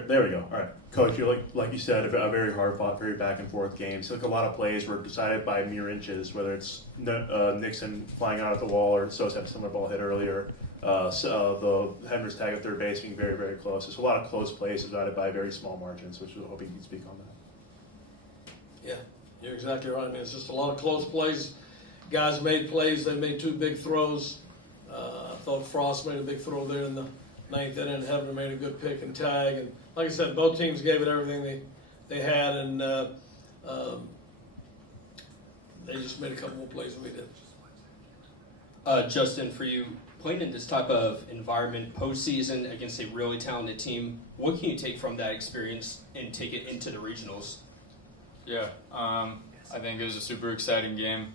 There we go. All right, Coach. You like you said, a very hard fought, very back and forth game. So like a lot of plays were decided by mere inches, whether it's Nixon flying out at the wall or Sosa had a similar ball hit earlier. The Hender's tag at third base being very, very close. There's a lot of close plays decided by very small margins, which I hope you can speak on that. Yeah, you're exactly right. I mean, it's just a lot of close plays. Guys made plays. They made two big throws. I thought Frost made a big throw there in the ninth inning. Hebner made a good pick and tag. And like I said, both teams gave it everything they had, and they just made a couple more plays than we did. Justin, for you, playing in this type of environment postseason against a really talented team, what can you take from that experience and take it into the regionals? Yeah, I think it was a super exciting game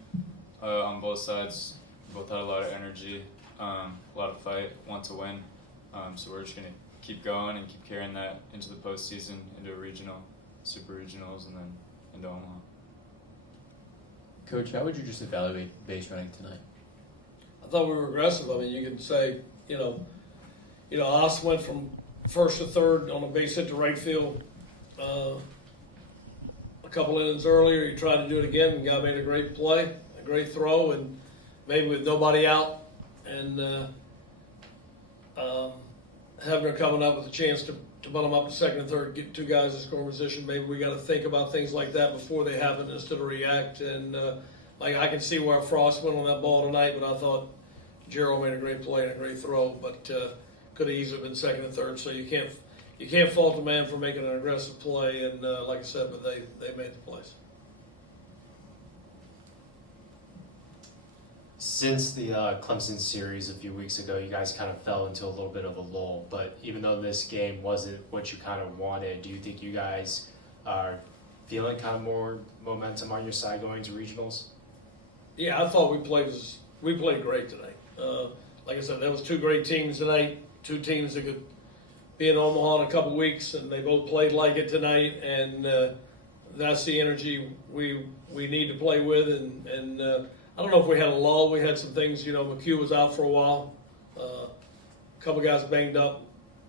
on both sides. Both had a lot of energy, a lot of fight, want to win. So we're just going to keep going and keep carrying that into the postseason, into a regional, super regionals, and then into Omaha. Coach, how would you just evaluate base running tonight? I thought we were aggressive. I mean, you can say, Oss went from first to third on a base hit to right field a couple innings earlier. He tried to do it again, and guy made a great play, a great throw, and maybe with nobody out, and Hebner coming up with a chance to butt them up to second and third, get two guys in scoring position. Maybe we got to think about things like that before they happen instead of react. And I can see where Frost went on that ball tonight, but I thought Gerald made a great play and a great throw, but could have easily been second and third. So you can't fault the man for making an aggressive play. And like I said, but they made the plays. Since the Clemson series a few weeks ago, you guys kind of fell into a little bit of a lull. But even though this game wasn't what you kind of wanted, do you think you guys are feeling kind of more momentum on your side going to regionals? Yeah, I thought we played great tonight. Like I said, there was two great teams tonight, two teams that could be in Omaha in a couple weeks, and they both played like it tonight. And that's the energy we need to play with. And I don't know if we had a lull. We had some things. McHugh was out for a while. A couple guys banged up.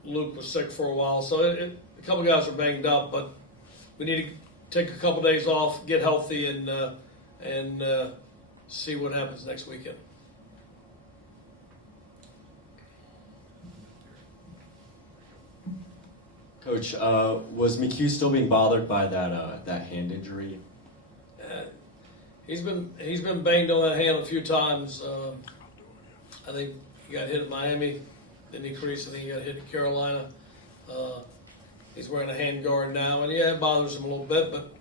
Luke was sick for a while. So a couple guys are banged up, but we need to take a couple days off, get healthy, and see what happens next weekend. Coach, was McHugh still being bothered by that hand injury? He's been banged on that hand a few times. I think he got hit at Miami, then he creased. I think he got hit at Carolina. He's wearing a hand guard now, and yeah, it bothers him a little bit. But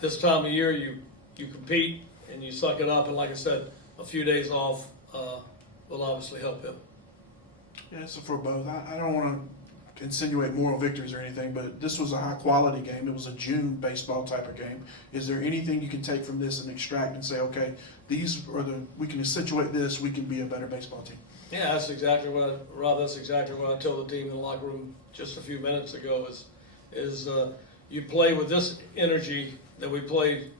this time of year, you compete and you suck it up. And like I said, a few days off will obviously help him. Yeah, so for both, I don't want to insinuate moral victories or anything, but this was a high-quality game. It was a June baseball type of game. Is there anything you can take from this and extract and say, okay, we can situate this, we can be a better baseball team? Yeah, that's exactly what I told the team in the locker room just a few minutes ago. Is you play with this energy that we played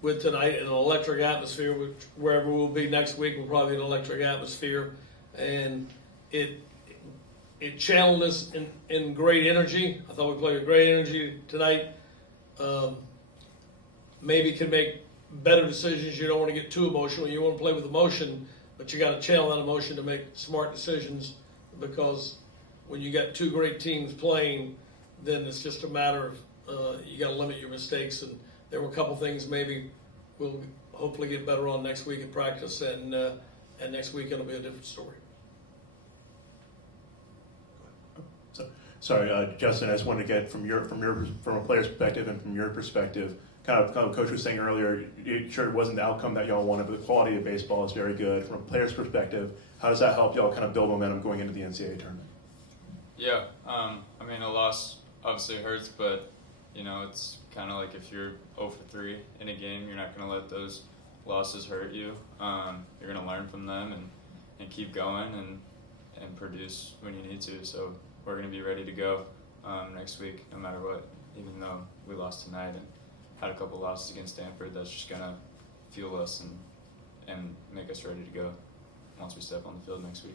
with tonight in an electric atmosphere, which wherever we'll be next week will probably be an electric atmosphere, and it channeled us in great energy. I thought we played with great energy tonight. Maybe can make better decisions. You don't want to get too emotional. You want to play with emotion, but you got to channel that emotion to make smart decisions, because when you got two great teams playing, then it's just a matter of you got to limit your mistakes. And there were a couple things maybe we'll hopefully get better on next week in practice, and next weekend will be a different story. Sorry, Justin, I just wanted to get from a player's perspective and from your perspective, kind of Coach was saying earlier, sure it wasn't the outcome that y'all wanted, but the quality of baseball is very good. From a player's perspective, how does that help y'all kind of build momentum going into the NCAA tournament? Yeah, a loss obviously hurts, but it's kind of like if you're 0 for 3 in a game, you're not going to let those losses hurt you. You're going to learn from them and keep going and produce when you need to. So we're going to be ready to go next week, no matter what. Even though we lost tonight and had a couple losses against Stanford, that's just going to fuel us and make us ready to go once we step on the field next week.